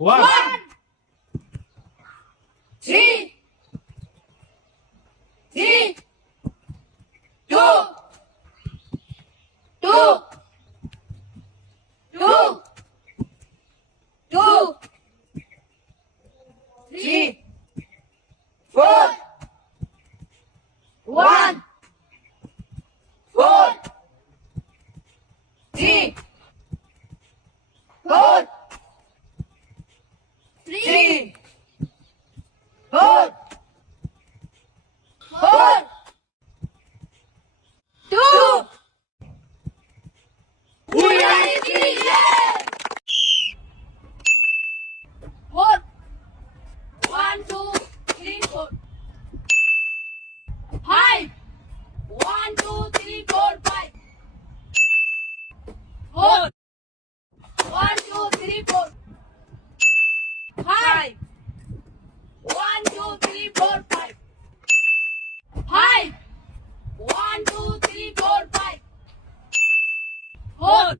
1, 3, 2, 3, 4, 1, 4, 3, 4, 3, 4, 2. We are ready. Yeah. 4, 1, 2, 3, 4, 5. 1, 2, 3, 4, 5. 4. 1, 2, 3, 4. 5. 1, 2, 3, 4, 5. 5. 1, 2, 3, 4, 5. 4.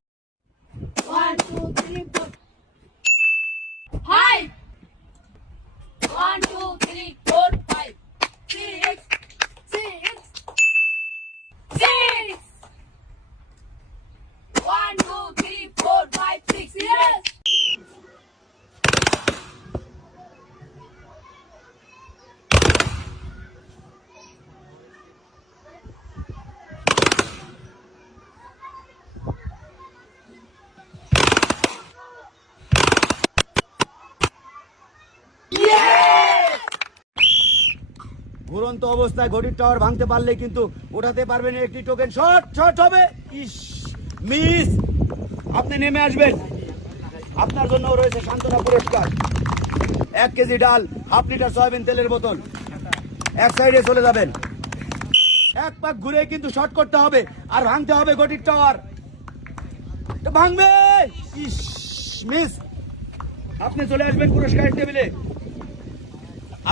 1, 2, 3, 4. 5. 1, 2, 3, 4, 5. 6. 6. 6. 1, 2, 3, 4, 5, 6. Yes. ঘুরন্ত অবস্থায় ঘড়ির tower ভাঙতে পারলে কিন্তু ওঠাতে পারবেন একটি টোকেন। শট শট হবে, ইস মিস। আপনি নেমে আসবেন, আপনার জন্য রয়েছে সান্ত্বনা পুরস্কার। 1 কেজি ডাল, হাফ লিটার সয়াবিন তেলের বোতল। এক সাইডে চলে যাবেন, এক পাক ঘুরে কিন্তু শট করতে হবে আর ভাঙতে হবে ঘড়ির টাওয়ার। ভাঙবে, ইস মিস। আপনি চলে আসবেন পুরস্কারের টেবিলে।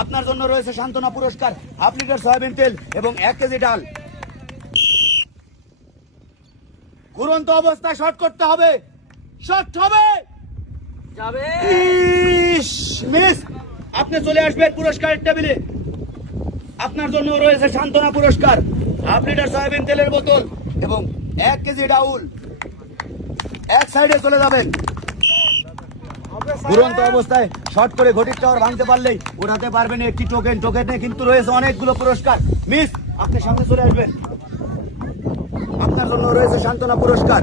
আপনার জন্য রয়েছে সান্ত্বনা পুরস্কার, হাফ লিটার সয়াবিন তেল এবং 1 কেজি ডাল। ঘুরন্ত অবস্থায় শট করতে হবে, শট হবে, যাবে। ইস মিস। আপনি চলে আসবেন পুরস্কারের টেবিলে। আপনার জন্য রয়েছে সান্ত্বনা পুরস্কার, হাফ লিটার সয়াবিন তেলের বোতল এবং 1 কেজি ডাউল। এক সাইডে চলে যাবেন। ঘুরন্ত অবস্থায় শর্ট করে ঘটির টাওয়ার ভাঙতে পারলেই ওঠাতে পারবেন একটি টোকেন। টোকেনে কিন্তু রয়েছে অনেকগুলো পুরস্কার। মিস, আপনি সামনে চলে আসবেন। আপনার জন্য রয়েছে সান্ত্বনা পুরস্কার,